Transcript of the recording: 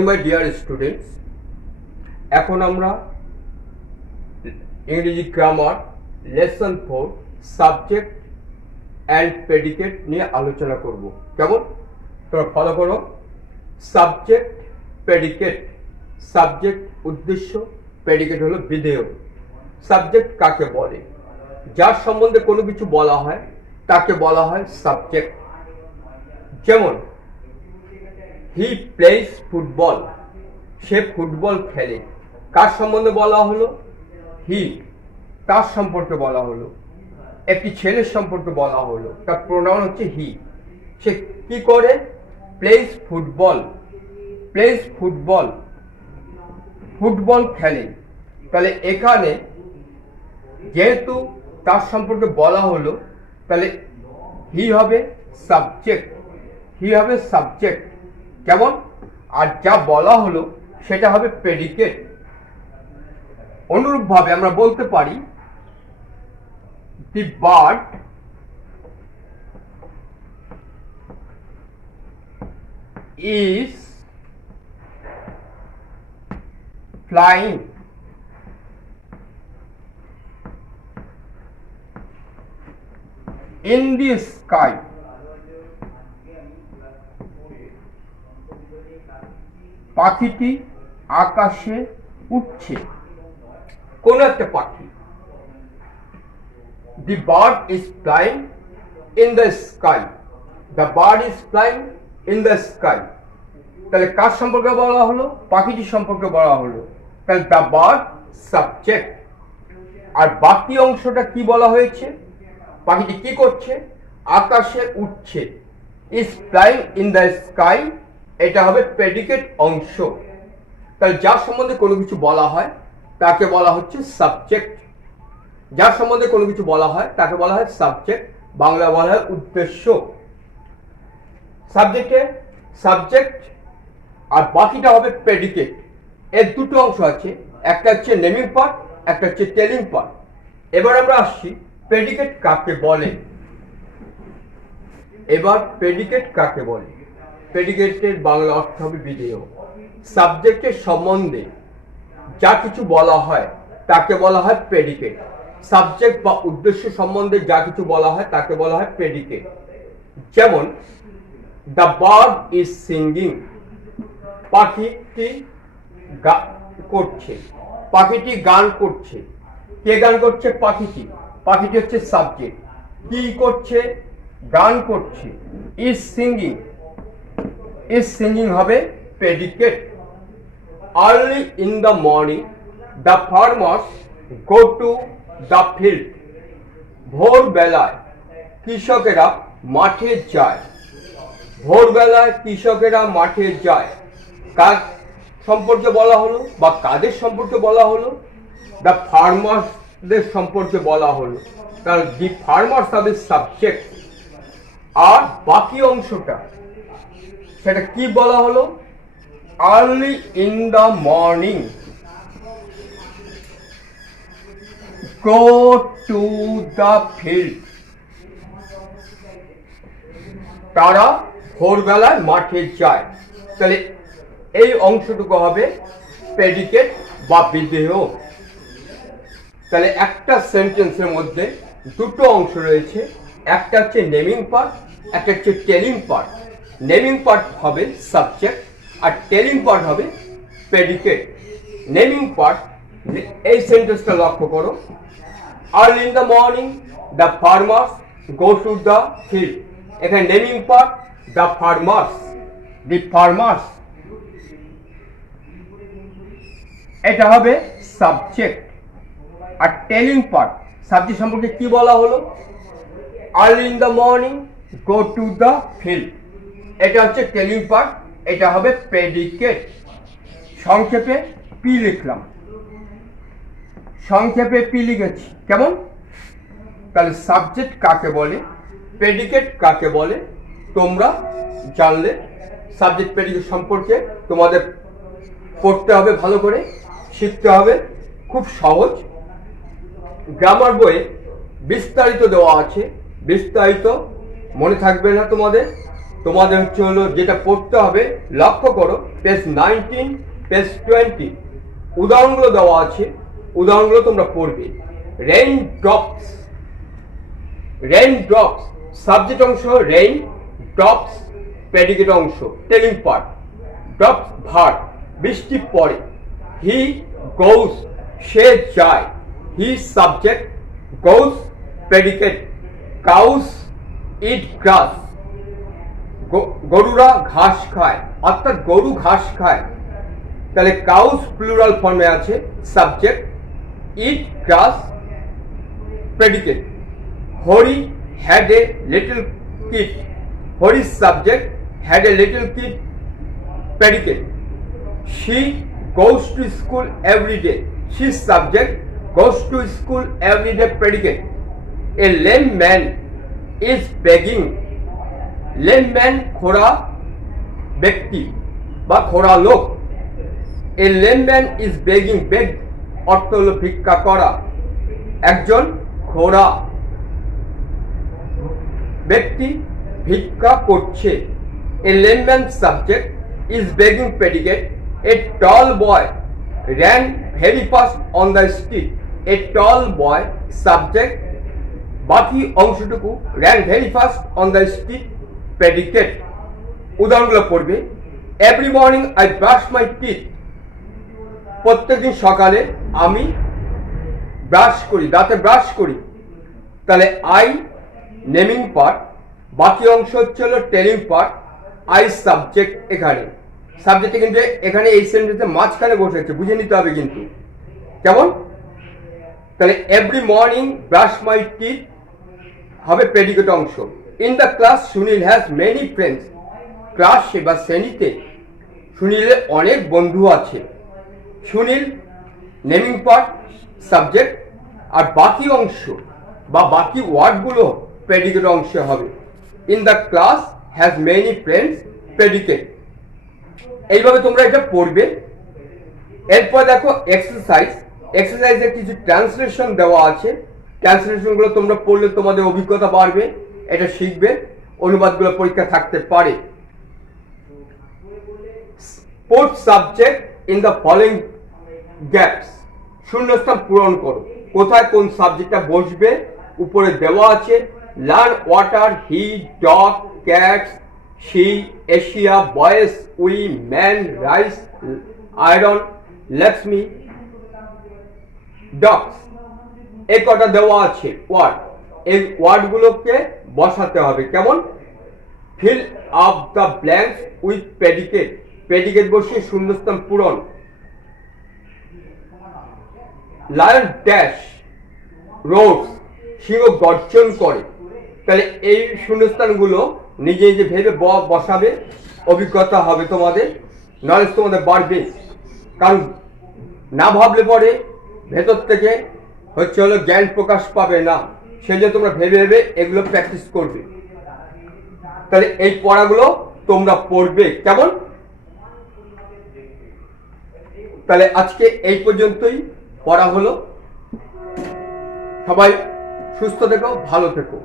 Morning my dear students. এখন আমরা ইংরেজি grammar lesson 4 subject and predicate নিয়ে আলোচনা করব। কেমন? তোমরা ফলো করো। Subject, predicate. সাবজেক্ট উদ্দেশ্য, প্রেডিকেট হলো বিধেয়। সাবজেক্ট কাকে বলে? যার সম্বন্ধে কোনো কিছু বলা হয় তাকে বলা হয় সাবজেক্ট। যেমন he plays football, say football খেলে। কার সম্বন্ধে বলা হলো? হি, তার সম্পর্কে বলা হলো। একটি ছেলের সম্পর্কে বলা হলো, তার প্রোনাউন হচ্ছে হি। সে কি করে? Plays football, plays football, football খেলে। তাহলে এখানে যেহেতু তার সম্পর্কে বলা হলো, তাহলে হি হবে সাবজেক্ট, হি হবে সাবজেক্ট। কেমন? আর যা বলা হলো সেটা হবে প্রেডিকেট। অনুরূপভাবে আমরা বলতে পারি the bird is flying in the sky. পাখিটি আকাশে উঠছে। কোন একটা পাখি। The bird is flying in the sky. The bird is flying in the sky. তাহলে কার সম্পর্কে বলা হলো? পাখিটি সম্পর্কে বলা হলো। তাহলে the bird সাবজেক্ট। আর বাকি অংশটা কি বলা হয়েছে? পাখিটি কি করছে? আকাশে উঠছে। Is flying in the sky, এটা হবে প্রেডিকেট অংশ। তাহলে যার সম্বন্ধে কোনো কিছু বলা হয় তাকে বলা হচ্ছে সাবজেক্ট। যার সম্বন্ধে কোনো কিছু বলা হয় তাকে বলা হয় সাবজেক্ট, বাংলা বলা হয় উদ্দেশ্য। সাবজেক্টের সাবজেক্ট আর বাকিটা হবে প্রেডিকেট। এর দুটো অংশ আছে, একটা হচ্ছে নেমিং পার্ট, একটা হচ্ছে টেলিং পার্ট। এবার আমরা আসছি প্রেডিকেট কাকে বলে। এবার প্রেডিকেট কাকে বলে? প্রেডিকেটের বাংলা অর্থ হবে বিধেয়। সাবজেক্টের সম্বন্ধে যা কিছু বলা হয় তাকে বলা হয় প্রেডিকেট। সাবজেক্ট বা উদ্দেশ্য সম্বন্ধে যা কিছু বলা হয় তাকে বলা হয় প্রেডিকেট। যেমন দ্য বার্ড ইজ সিঙ্গিং, পাখিটি করছে, পাখিটি গান করছে। কে গান করছে? পাখিটি। পাখিটি হচ্ছে সাবজেক্ট। কি করছে? গান করছে। ইজ সিঙ্গিং, ইজ সিঙ্গিং হবে predicate. Early in the morning the farmers go to the field, ভোরবেলায় কৃষকেরা মাঠে যায়। ভোরবেলায় কৃষকেরা মাঠে যায়। কার সম্পর্কে বলা হলো বা কাদের সম্পর্কে বলা হলো? দ্য ফার্মার্সদের সম্পর্কে বলা হলো। কারণ দি ফার্মার্স হবে সাবজেক্ট। আর বাকি অংশটা সেটা কি বলা হলো? Early in the morning go to the field, তারা ভোরবেলায় মাঠে যায়। তাহলে এই অংশটুকু হবে প্রেডিকেট বা বিধেয়। তাহলে একটা সেন্টেন্সের মধ্যে দুটো অংশ রয়েছে, একটা হচ্ছে নেমিং পার্ট, একটা হচ্ছে টেলিং পার্ট। নেমিং পার্ট হবে সাবজেক্ট আর টেলিং পার্ট হবে প্রেডিকেট। নেমিং পার্ট, এই সেন্টেন্সটা লক্ষ্য করো। Early in the morning the farmers go to the field. এখানে naming part the farmers, the farmers, এটা হবে সাবজেক্ট। আর টেলিং পার্ট, সাবজেক্ট সম্পর্কে কি বলা হলো? Early in the morning go to the field, এটা হচ্ছে টেলিং পার্ট, এটা হবে প্রেডিকেট। সংক্ষেপে পি লিখলাম, সংক্ষেপে পি লিখেছি। কেমন? তাহলে সাবজেক্ট কাকে বলে, প্রেডিকেট কাকে বলে তোমরা জানলে। সাবজেক্ট প্রেডিকেট সম্পর্কে তোমাদের পড়তে হবে, ভালো করে শিখতে হবে। খুব সহজ। গ্রামার বইয়ে বিস্তারিত দেওয়া আছে, বিস্তারিত মনে থাকবে না তোমাদের, তোমাদের হচ্ছে হলো যেটা পড়তে হবে, লক্ষ্য করো পেজ 19, পেজ 20 উদাহরণগুলো দেওয়া আছে, উদাহরণগুলো তোমরা পড়বে। Rain drops, rain drops subject অংশ, রেইন ড্রপস প্রেডিকেট অংশ, টেলিং পার্ট, ড্রপস ভার্ব বৃষ্টি পড়ে, হি গোস সে যায়, he subject, goes predicate, cows eat grass গরুরা ঘাস খায়, অর্থাৎ গরু ঘাস খায়, তাহলে কাউস প্লুরাল ফর্মে আছে, subject, eat grass predicate. Hari had a little kid, Hari subject, had a little kid predicate. She goes to school every day, she subject, goes to school every day predicate. A lame man is begging, lame man খোড়া ব্যক্তি বা খোড়া লোক। A lame man is begging, beg অর্থ হল ভিক্ষা করা, একজন খোড়া ব্যক্তি ভিক্ষা করছে। A lame man subject, is begging predicate. A tall boy ran very fast on the street, a tall boy subject, বাকি অংশটুকু ran very fast on the street predicate. উদাহরণগুলো পড়বে। Every morning I brush my teeth, প্রত্যেকদিন সকালে আমি brush করি, দাঁতে brush করি। তাহলে আই নেমিং পার্ট, বাকি অংশ হচ্ছে হলো টেলিং পার্ট, আই সাবজেক্ট। এখানে সাবজেক্টে কিন্তু এখানে এই সেন্টেন্সে মাঝখানে বসেছে, বুঝে নিতে হবে কিন্তু কেমন। তাহলে every morning brush my teeth হবে প্রেডিকেট অংশ। In the class Sunil has many friends, ক্লাসে বা শ্রেণীতে সুনীলের অনেক বন্ধু আছে। সুনীল নেমিং পার্ট, সাবজেক্ট, আর বাকি অংশ বা বাকি ওয়ার্ডগুলো প্রেডিকেট অংশে হবে। In the class has many friends predicate. এইভাবে তোমরা এটা পড়বে। এরপর দেখো এক্সারসাইজ, এক্সারসাইজে কিছু ট্রান্সলেশন দেওয়া আছে, ট্রান্সলেশনগুলো তোমরা পড়লে তোমাদের অভিজ্ঞতা বাড়বে, এটা শিখবে, অনুবাদগুলো পরীক্ষা থাকতে পারে। Put subject in the following gaps, শূন্যস্থান পূরণ করো। কোথায় কোন সাবজেক্টটা বসবে উপরে দেওয়া আছে। Learn, water, he, dog, cats, she, Asia, boys, we, man, rice, iron, Lakshmi, dogs. এই কটা দেওয়া আছে ওয়ার্ড, এই ওয়ার্ডগুলোকে বসাতে হবে কেমন। Fill up the blanks with predicate, predicate বসিয়ে শূন্যস্থান পূরণ। লায়ন ড্যাশ রোডস, সিংহ গর্জন করে। তাহলে এই শূন্যস্থানগুলো নিজে নিজে ভেবে বসাবে, অভিজ্ঞতা হবে তোমাদের, নলেজ তোমাদের বাড়বে। কারণ না ভাবলে পরে ভেতর থেকে হচ্ছে হলো জ্ঞান প্রকাশ পাবে না, সেই জন্য তোমরা ভেবে ভেবে এগুলো প্র্যাকটিস করবে। তাহলে এই পড়াগুলো তোমরা পড়বে কেমন। তাহলে আজকে এই পর্যন্তই পড়া হলো। সবাই সুস্থ থেকো, ভালো থেকো।